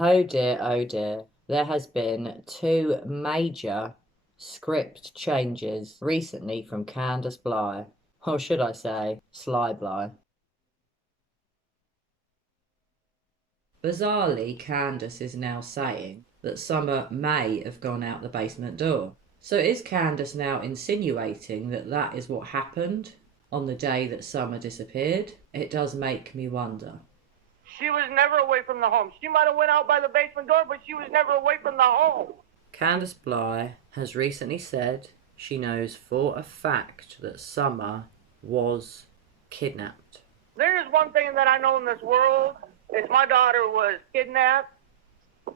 Oh dear, oh dear. There has been two major script changes recently from CandusBly. Or should I say, SlyBly. Bizarrely, Candus is now saying that Summer may have gone out the basement door. So is Candus now insinuating that that is what happened on the day that Summer disappeared? It does make me wonder. She was never away from the home. She might have went out by the basement door, but she was never away from the home. CandusBly has recently said she knows for a fact that Summer was kidnapped. There is one thing that I know in this world. It's my daughter was kidnapped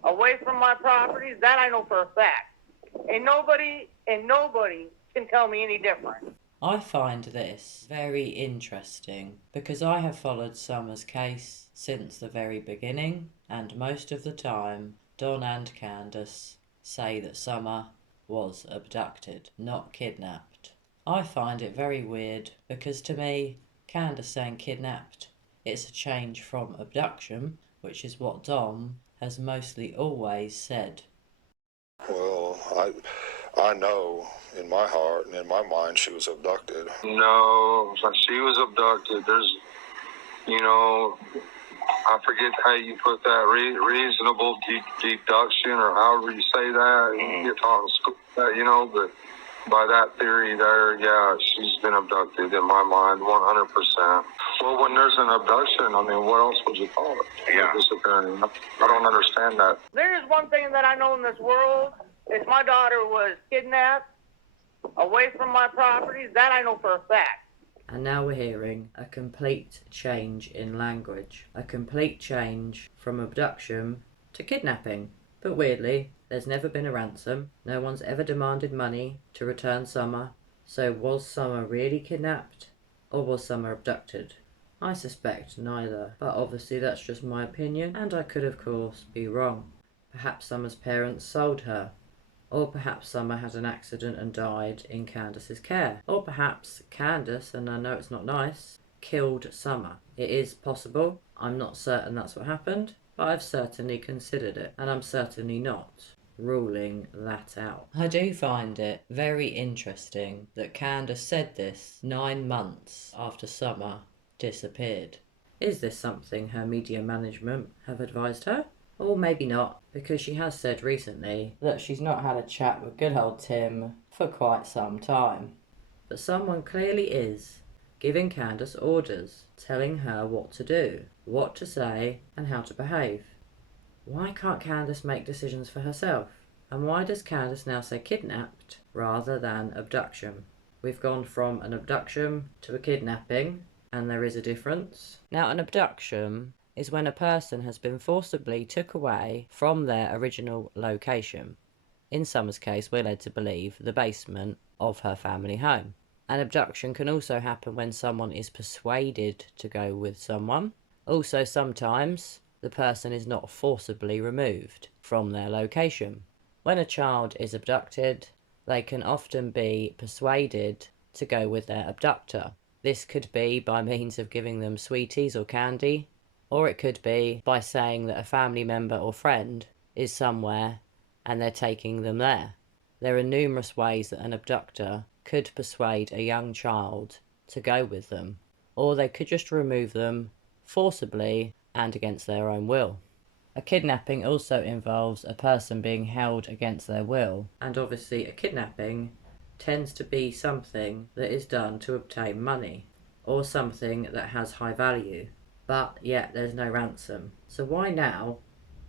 away from my property. That I know for a fact. And nobody can tell me any different. I find this very interesting because I have followed Summer's case since the very beginning, and most of the time Don and Candus say that Summer was abducted, not kidnapped. I find it very weird because to me, Candus saying kidnapped, it's a change from abduction, which is what Don has mostly always said. Well, I know in my heart and in my mind she was abducted. No, she was abducted. There's, I forget how you put that, reasonable deduction or however you say that. You're talking school, but by that theory there, yeah, she's been abducted in my mind, 100%. Well, when there's an abduction, I mean, what else would you call it? Yeah. Disappearing. I don't understand that. There is one thing that I know in this world. It's my daughter was kidnapped away from my property. That I know for a fact. And now we're hearing a complete change in language. A complete change from abduction to kidnapping. But weirdly, there's never been a ransom. No one's ever demanded money to return Summer. So was Summer really kidnapped? Or was Summer abducted? I suspect neither. But obviously that's just my opinion, and I could of course be wrong. Perhaps Summer's parents sold her. Or perhaps Summer had an accident and died in Candus's care. Or perhaps Candus, and I know it's not nice, killed Summer. It is possible. I'm not certain that's what happened, but I've certainly considered it, and I'm certainly not ruling that out. I do find it very interesting that Candus said this 9 months after Summer disappeared. Is this something her media management have advised her? Or maybe not, because she has said recently that she's not had a chat with good old Tim for quite some time. But someone clearly is giving Candus orders, telling her what to do, what to say, and how to behave. Why can't Candus make decisions for herself? And why does Candus now say kidnapped rather than abduction? We've gone from an abduction to a kidnapping, and there is a difference. Now, an abduction is when a person has been forcibly took away from their original location. In Summer's case, we're led to believe the basement of her family home. An abduction can also happen when someone is persuaded to go with someone. Also, sometimes the person is not forcibly removed from their location. When a child is abducted, they can often be persuaded to go with their abductor. This could be by means of giving them sweeties or candy, or it could be by saying that a family member or friend is somewhere and they're taking them there. There are numerous ways that an abductor could persuade a young child to go with them, or they could just remove them forcibly and against their own will. A kidnapping also involves a person being held against their will, and obviously a kidnapping tends to be something that is done to obtain money, or something that has high value. But yet there's no ransom. So why now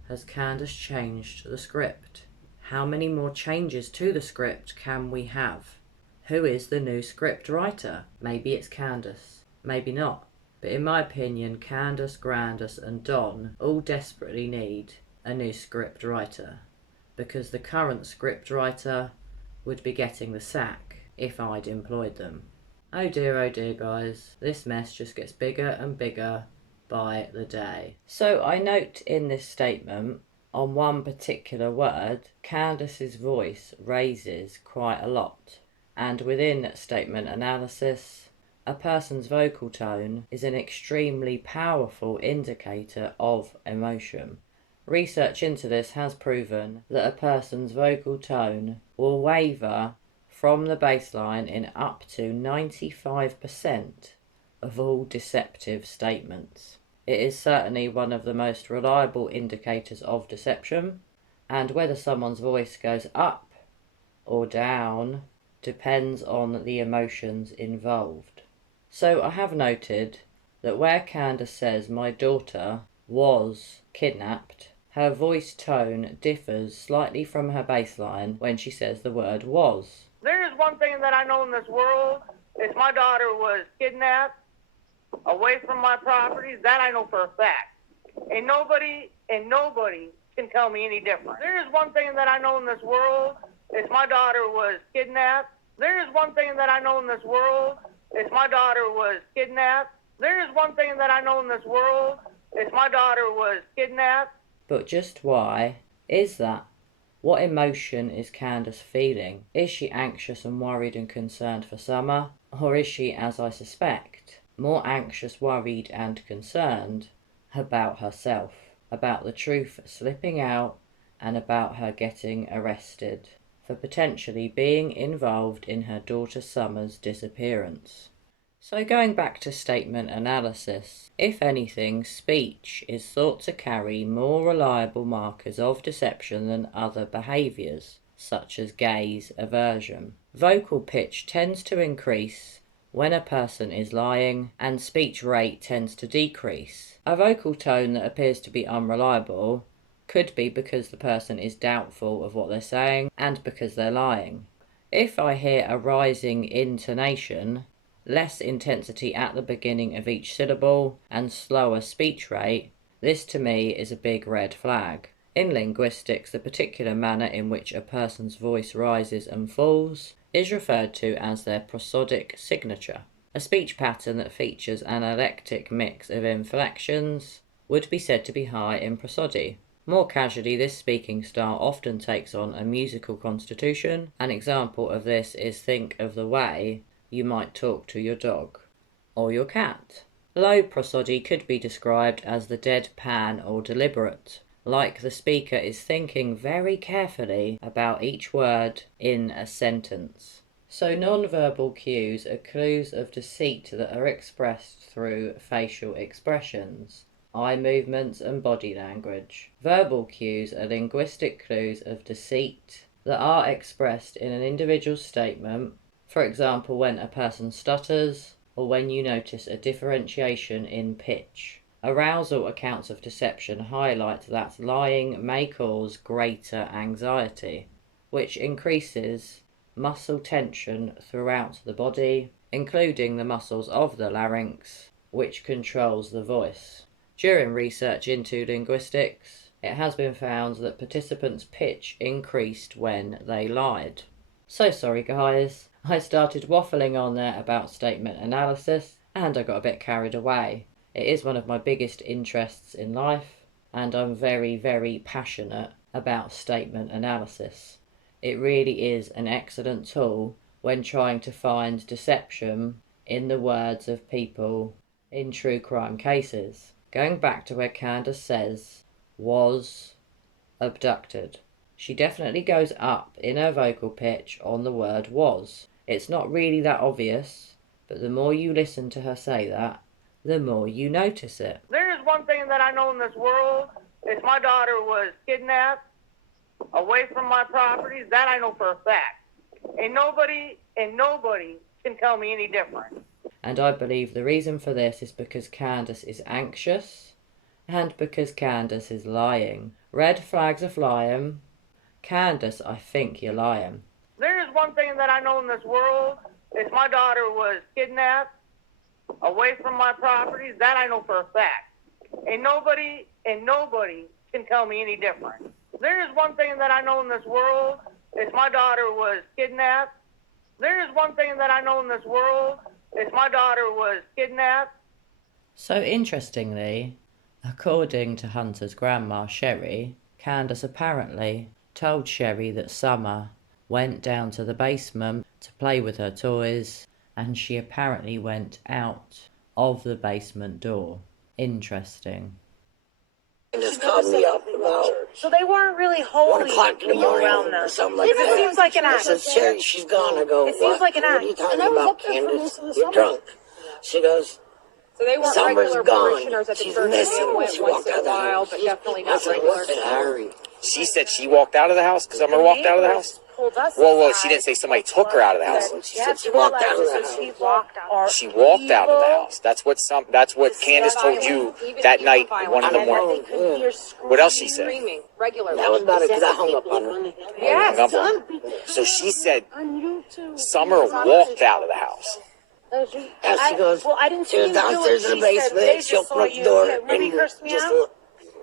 has Candus changed the script? How many more changes to the script can we have? Who is the new script writer? Maybe it's Candus, maybe not. But in my opinion, Candus, Grandus and Don all desperately need a new script writer, because the current script writer would be getting the sack if I'd employed them. Oh dear guys, this mess just gets bigger and bigger by the day. So I note in this statement, on one particular word, Candus's voice raises quite a lot. And within statement analysis, a person's vocal tone is an extremely powerful indicator of emotion. Research into this has proven that a person's vocal tone will waver from the baseline in up to 95% of all deceptive statements. It is certainly one of the most reliable indicators of deception, and whether someone's voice goes up or down depends on the emotions involved. So I have noted that where Candus says my daughter was kidnapped, her voice tone differs slightly from her baseline when she says the word was. There is one thing that I know in this world, is my daughter was kidnapped away from my properties. That I know for a fact. And nobody can tell me any different. There is one thing that I know in this world, is my daughter was kidnapped. There is one thing that I know in this world, is my daughter was kidnapped. There is one thing that I know in this world, is my daughter was kidnapped. But just why is that? What emotion is Candus feeling? Is she anxious and worried and concerned for Summer? Or is she, as I suspect, more anxious, worried and concerned about herself, about the truth slipping out, and about her getting arrested for potentially being involved in her daughter Summer's disappearance? So going back to statement analysis, if anything, speech is thought to carry more reliable markers of deception than other behaviours, such as gaze aversion. Vocal pitch tends to increase when a person is lying, and speech rate tends to decrease. A vocal tone that appears to be unreliable could be because the person is doubtful of what they're saying and because they're lying. If I hear a rising intonation, less intensity at the beginning of each syllable, and slower speech rate, this to me is a big red flag. In linguistics, the particular manner in which a person's voice rises and falls is referred to as their prosodic signature. A speech pattern that features an eclectic mix of inflections would be said to be high in prosody. More casually, this speaking style often takes on a musical constitution. An example of this is think of the way you might talk to your dog or your cat. Low prosody could be described as the deadpan or deliberate, like the speaker is thinking very carefully about each word in a sentence. So non-verbal cues are clues of deceit that are expressed through facial expressions, eye movements and body language. Verbal cues are linguistic clues of deceit that are expressed in an individual statement. For example, when a person stutters, or when you notice a differentiation in pitch. Arousal accounts of deception highlight that lying may cause greater anxiety, which increases muscle tension throughout the body, including the muscles of the larynx, which controls the voice. During research into linguistics, it has been found that participants' pitch increased when they lied. So sorry guys, I started waffling on there about statement analysis and I got a bit carried away. It is one of my biggest interests in life and I'm very, very passionate about statement analysis. It really is an excellent tool when trying to find deception in the words of people in true crime cases. Going back to where Candus says, was abducted. She definitely goes up in her vocal pitch on the word was. It's not really that obvious, but the more you listen to her say that, the more you notice it. There is one thing that I know in this world, is my daughter was kidnapped away from my properties. That I know for a fact. And nobody can tell me any different. And I believe the reason for this is because Candus is anxious and because Candus is lying. Red flags are flying. Candus, I think you're lying. There is one thing that I know in this world, is my daughter was kidnapped away from my properties. That I know for a fact. And nobody can tell me any different. There is one thing that I know in this world, is my daughter was kidnapped. There is one thing that I know in this world, is my daughter was kidnapped. So interestingly, according to Hunter's grandma, Sherry, Candus apparently told Sherry that Summer went down to the basement to play with her toys, and she apparently went out of the basement door. Interesting. Just called me up about So they weren't really 1 holy o'clock in the when you were morning around or them. something like that. It seems like an I act. said, Sherry, she's gone. I go, It seems like an What act. are you talking about, Candus? You're drunk. She goes, So they weren't Summer's regular gone. parishioners at the She's church. missing. They went She once walked in out a of the while, house. but definitely I not said, regular. what the hurry? She said she walked out of the house because I'm gonna walked out of the house. Whoa, she didn't say somebody took her out of the house. She said she walked out of the house. She walked out. She walked out of the house. That's what Candus told you that night at 1 in the morning. What else she said? Screaming regularly. That was about it because I hung up on her. Yes. Hung up on her. So she said Summer walked out of the house. As she goes, Well, I didn't she see was him do downstairs it. in the She said, basement. they She just saw opened up the you. door Okay, when he and cursed me just out,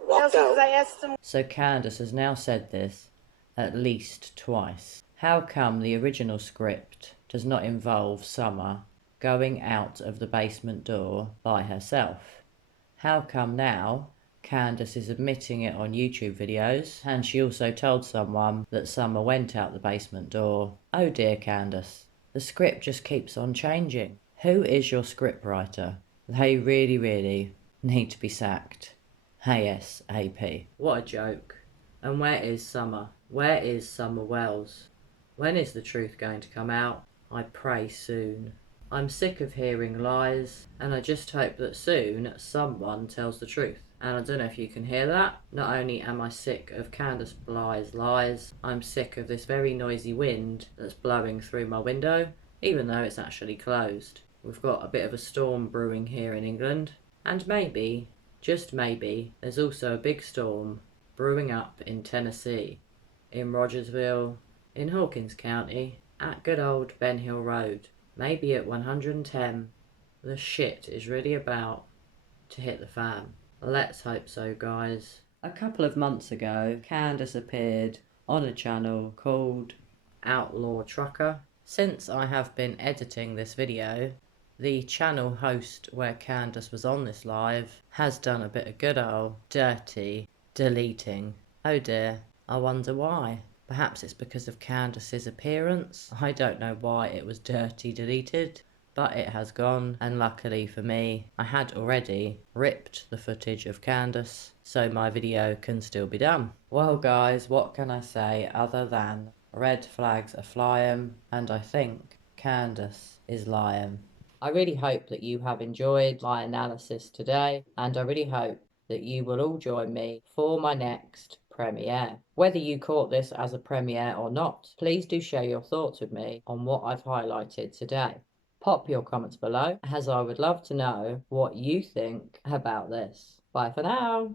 walked because I out. asked him. So Candus has now said this at least twice. How come the original script does not involve Summer going out of the basement door by herself? How come now Candus is admitting it on YouTube videos, and she also told someone that Summer went out the basement door? Oh dear, Candus, the script just keeps on changing. Who is your script writer? They really need to be sacked. ASAP. What a joke. And where is Summer? Where is SummerWells? When is the truth going to come out? I pray soon. I'm sick of hearing lies, and I just hope that soon someone tells the truth. And I don't know if you can hear that. Not only am I sick of CandusBly's lies, I'm sick of this very noisy wind that's blowing through my window, even though it's actually closed. We've got a bit of a storm brewing here in England, and maybe, just maybe, there's also a big storm brewing up in Tennessee, in Rogersville, in Hawkins County, at good old Ben Hill Road, maybe at 110. The shit is really about to hit the fan. Let's hope so, guys. A couple of months ago, Candus appeared on a channel called Outlaw Trucker. Since I have been editing this video, the channel host where Candus was on this live has done a bit of good old dirty deleting. Oh dear, I wonder why. Perhaps it's because of Candus's appearance. I don't know why it was dirty deleted, but it has gone, and luckily for me, I had already ripped the footage of Candus, so my video can still be done. Well guys, what can I say other than red flags are flying, and I think Candus is lying. I really hope that you have enjoyed my analysis today, and I really hope that you will all join me for my next premiere. Whether you caught this as a premiere or not, please do share your thoughts with me on what I've highlighted today. Pop your comments below, as I would love to know what you think about this. Bye for now.